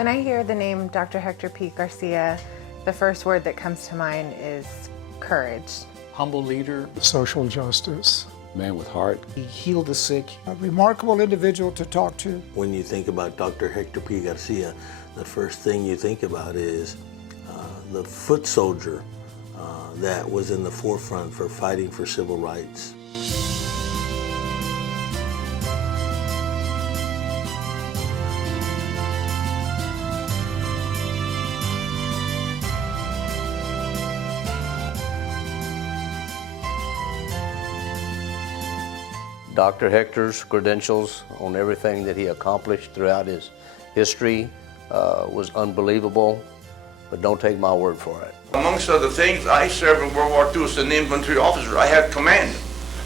When I hear the name Dr. Hector P. Garcia, the first word that comes to mind is courage. Humble leader. Social justice. Man with heart. He healed the sick. A remarkable individual to talk to. When you think about Dr. Hector P. Garcia, the first thing you think about is the foot soldier that was in the forefront for fighting for civil rights. Dr. Hector's credentials on everything that he accomplished throughout his history was unbelievable, but don't take my word for it. Amongst other things, I served in World War II as an infantry officer. I had command.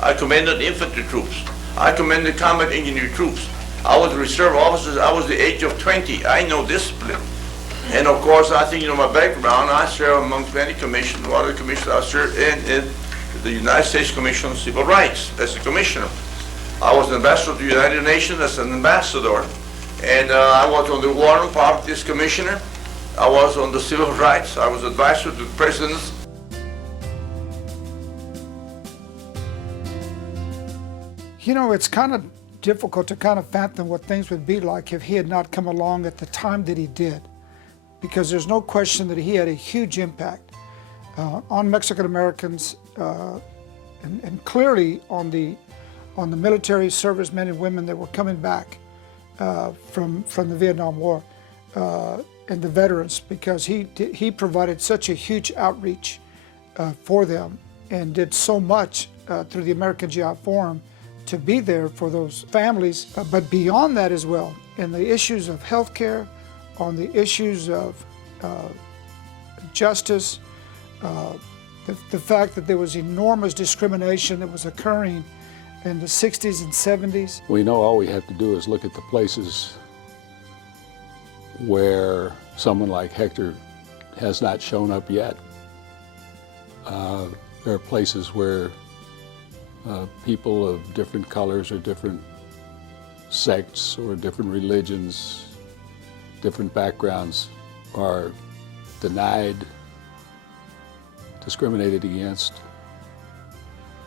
I commanded infantry troops. I commanded combat engineer troops. I was a reserve officer. I was the age of 20. I know discipline. And of course, I think, my background, I served amongst many commissions. One of the commissions I served in the United States Commission on Civil Rights as a commissioner. I was an ambassador to the United Nations as an ambassador. And I was on the War and Poverty Commissioner. I was on the Civil Rights. I was advisor to the President. It's kind of difficult to kind of fathom what things would be like if he had not come along at the time that he did, because there's no question that he had a huge impact on Mexican Americans and clearly on the military servicemen and women that were coming back from the Vietnam War and the veterans, because he provided such a huge outreach for them and did so much through the American GI Forum to be there for those families, but beyond that as well, in the issues of healthcare, on the issues of justice, the fact that there was enormous discrimination that was occurring in the 60s and 70s. We know all we have to do is look at the places where someone like Hector has not shown up yet. There are places where people of different colors or different sects or different religions, different backgrounds are denied, discriminated against,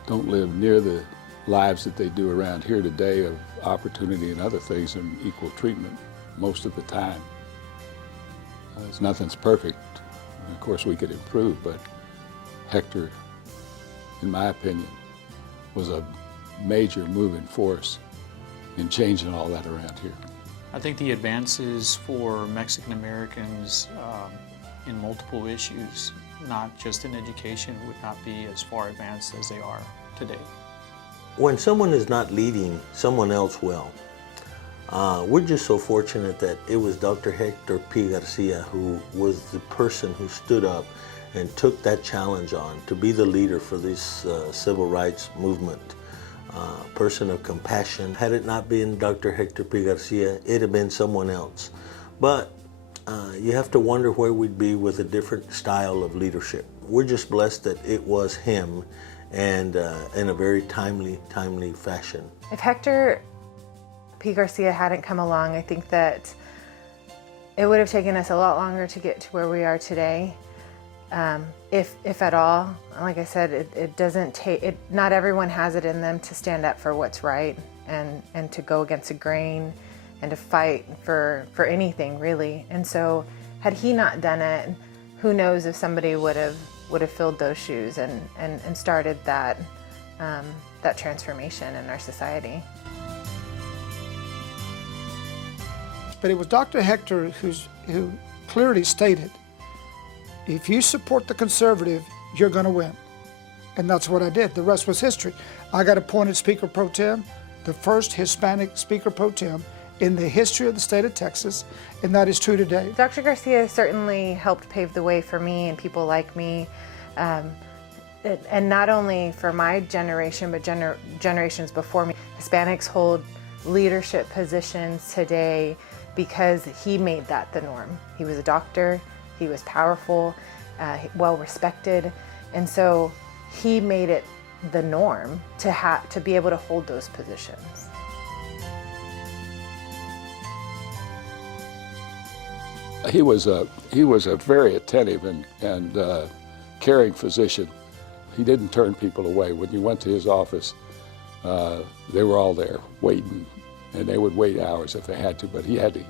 don't live near the lives that they do around here today of opportunity and other things and equal treatment most of the time. Nothing's perfect. Of course, we could improve, but Hector, in my opinion, was a major moving force in changing all that around here. I think the advances for Mexican Americans in multiple issues, not just in education, would not be as far advanced as they are today. When someone is not leading, someone else will. We're just so fortunate that it was Dr. Hector P. Garcia who was the person who stood up and took that challenge on to be the leader for this civil rights movement. Person of compassion. Had it not been Dr. Hector P. Garcia, it'd have been someone else. But you have to wonder where we'd be with a different style of leadership. We're just blessed that it was him, and in a very timely fashion. If Hector P. Garcia hadn't come along, I think that it would have taken us a lot longer to get to where we are today. If at all. Like I said, it doesn't take, not everyone has it in them to stand up for what's right and to go against the grain and to fight for anything, really. And so had he not done it, who knows if somebody would have filled those shoes and started that transformation in our society. But it was Dr. Hector who clearly stated, if you support the conservative, you're going to win. And that's what I did. The rest was history. I got appointed Speaker Pro Tem, the first Hispanic Speaker Pro Tem in the history of the state of Texas, and that is true today. Dr. Garcia certainly helped pave the way for me and people like me, and not only for my generation, but generations before me. Hispanics hold leadership positions today because he made that the norm. He was a doctor, he was powerful, well respected, and so he made it the norm to be able to hold those positions. he was a very attentive and caring physician. He didn't turn people away. When you went to his office, they were all there waiting, and they would wait hours if they had to, but he had to,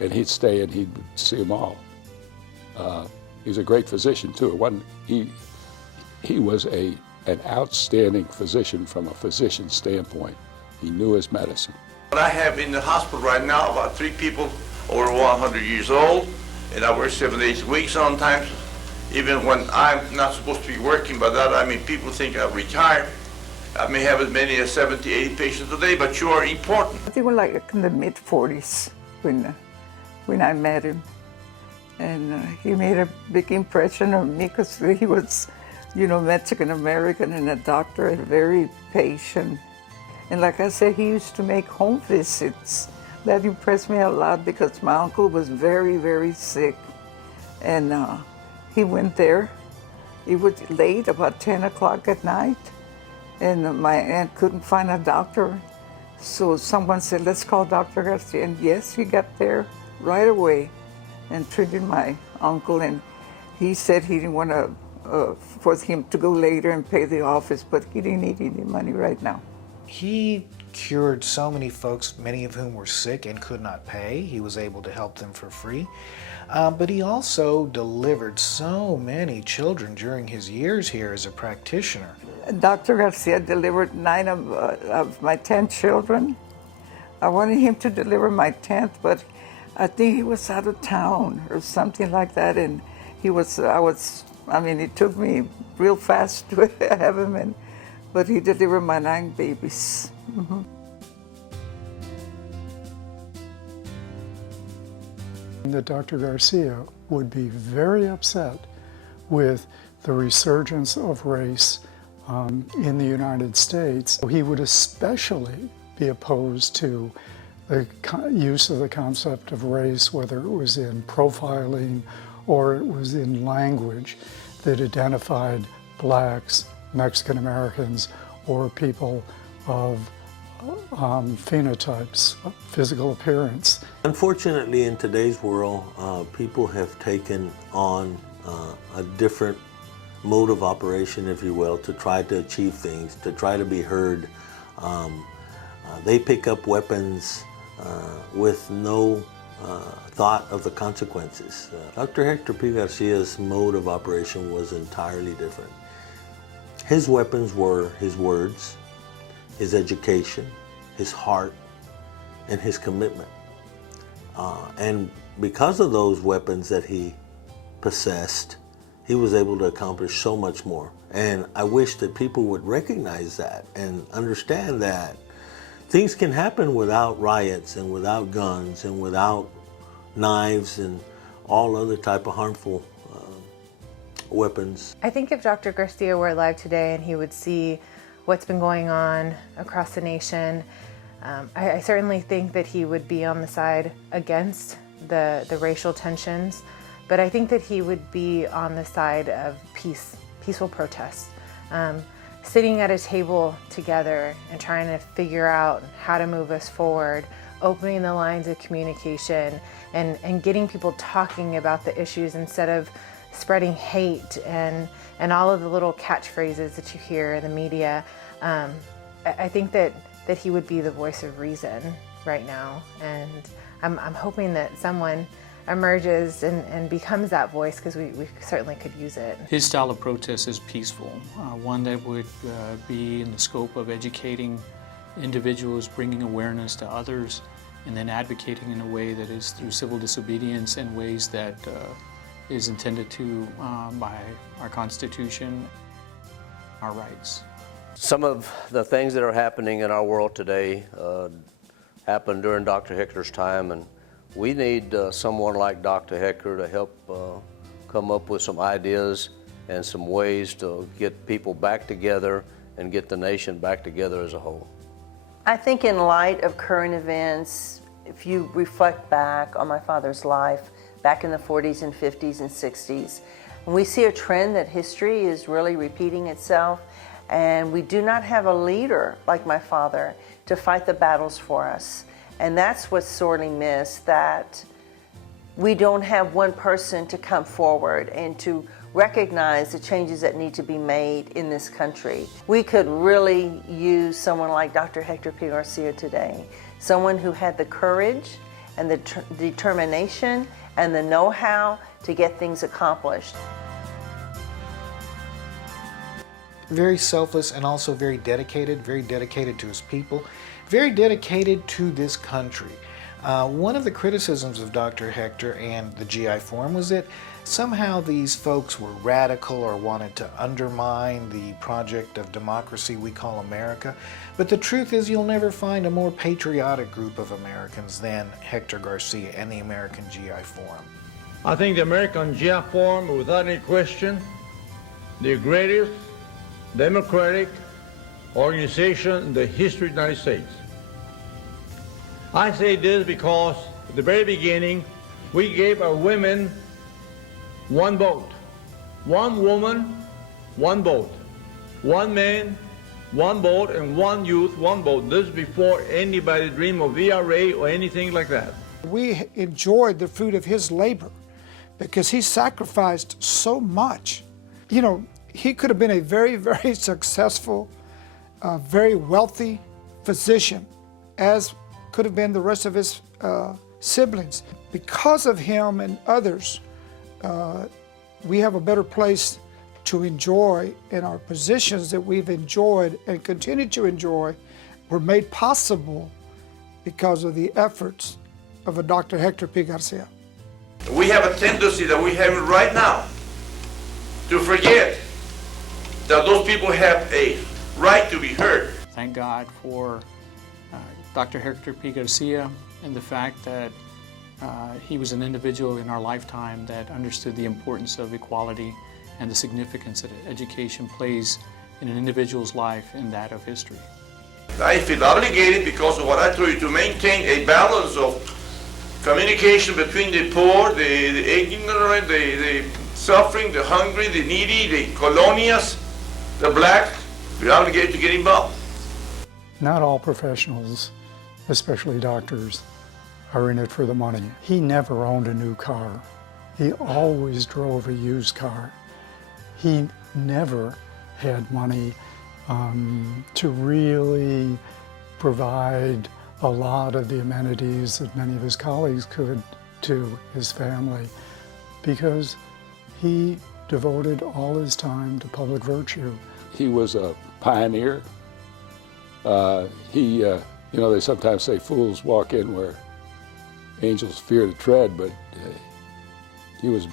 and he'd stay and he'd see them all. He was a great physician too. He was an outstanding physician from a physician's standpoint. He knew his medicine. I have in the hospital right now about 3 people over 100 years old, and I work 7 days a week sometimes, even when I'm not supposed to be working. By that I mean people think I've retired. I may have as many as 70, 80 patients a day, but you are important. I think we're like in the mid-40s when I met him. And he made a big impression on me because he was, you know, Mexican-American and a doctor and very patient. And like I said, he used to make home visits. That impressed me a lot because my uncle was very, very sick. And he went there. It was late, about 10 o'clock at night. And my aunt couldn't find a doctor. So someone said, let's call Dr. Garcia. And yes, he got there right away and treated my uncle. And he said he didn't want to, for him to go later and pay the office, but he didn't need any money right now. He cured so many folks, many of whom were sick and could not pay. He was able to help them for free. But he also delivered so many children during his years here as a practitioner. Dr. Garcia delivered 9 of my 10 children. I wanted him to deliver my 10th, but I think he was out of town or something like that. And it took me real fast to have him, but he delivered my 9 babies. Mm-hmm. That Dr. Garcia would be very upset with the resurgence of race in the United States. He would especially be opposed to the use of the concept of race, whether it was in profiling or it was in language that identified blacks, Mexican Americans, or people of phenotypes, physical appearance. Unfortunately, in today's world, people have taken on a different mode of operation, if you will, to try to achieve things, to try to be heard. They pick up weapons with no thought of the consequences. Dr. Hector P. Garcia's mode of operation was entirely different. His weapons were his words, his education, his heart, and his commitment. And because of those weapons that he possessed, he was able to accomplish so much more. And I wish that people would recognize that and understand that things can happen without riots and without guns and without knives and all other type of harmful weapons. I think if Dr. Garcia were alive today and he would see what's been going on across the nation, I certainly think that he would be on the side against the racial tensions, but I think that he would be on the side of peaceful protest, sitting at a table together and trying to figure out how to move us forward, opening the lines of communication and getting people talking about the issues instead of spreading hate and all of the little catchphrases that you hear in the media. I think that he would be the voice of reason right now, and I'm hoping that someone emerges and becomes that voice, because we certainly could use it. His style of protest is peaceful, one that would be in the scope of educating individuals, bringing awareness to others, and then advocating in a way that is through civil disobedience in ways that is intended to by our Constitution, our rights. Some of the things that are happening in our world today happened during Dr. Hector's time, and we need someone like Dr. Hector to help come up with some ideas and some ways to get people back together and get the nation back together as a whole. I think in light of current events, if you reflect back on my father's life back in the 40s and 50s and 60s, and we see a trend that history is really repeating itself, and we do not have a leader like my father to fight the battles for us. And that's what's sorely missed, that we don't have one person to come forward and to recognize the changes that need to be made in this country. We could really use someone like Dr. Hector P. Garcia today, someone who had the courage and the determination and the know-how to get things accomplished. Very selfless and also very dedicated to his people, very dedicated to this country. One of the criticisms of Dr. Hector and the GI Forum was that somehow these folks were radical or wanted to undermine the project of democracy we call America. But the truth is, you'll never find a more patriotic group of Americans than Hector Garcia and the American GI Forum. I think the American GI Forum, without any question, the greatest democratic organization in the history of the United States. I say this because at the very beginning, we gave our women one vote. One woman, one vote. One man, one vote, and one youth, one vote. This is before anybody dreamed of VRA or anything like that. We enjoyed the fruit of his labor because he sacrificed so much. You know, he could have been a very, very successful, very wealthy physician, as could have been the rest of his siblings. Because of him and others, we have a better place to enjoy, and our positions that we've enjoyed and continue to enjoy were made possible because of the efforts of a Dr. Hector P. Garcia. We have a tendency that we have right now to forget that those people have a right to be heard. Thank God for Dr. Hector P. Garcia and the fact that he was an individual in our lifetime that understood the importance of equality and the significance that education plays in an individual's life and that of history. I feel obligated because of what I told you to maintain a balance of communication between the poor, the ignorant, the suffering, the hungry, the needy, the colonias, the black. We're obligated to get involved. Not all professionals, especially doctors, are in it for the money. He never owned a new car. He always drove a used car. He never had money to really provide a lot of the amenities that many of his colleagues could to his family, because he devoted all his time to public virtue. He was a pioneer. You know, they sometimes say fools walk in where angels fear to tread, but he was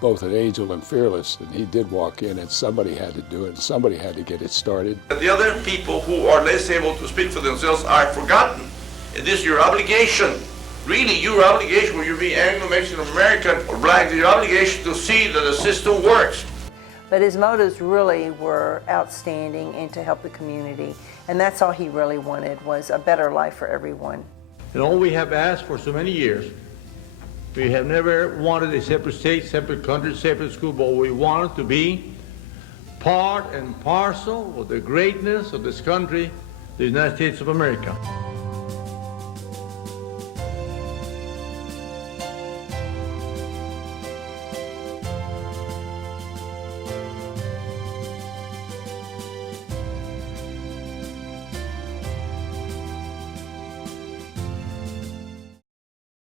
both an angel and fearless, and he did walk in, and somebody had to do it, and somebody had to get it started. The other people who are less able to speak for themselves are forgotten. And this is your obligation, really your obligation, when you be Anglo, Mexican, American, or black, your obligation to see that the system works. But his motives really were outstanding and to help the community. And that's all he really wanted, was a better life for everyone. And all we have asked for so many years, we have never wanted a separate state, separate country, separate school, but we wanted to be part and parcel of the greatness of this country, the United States of America.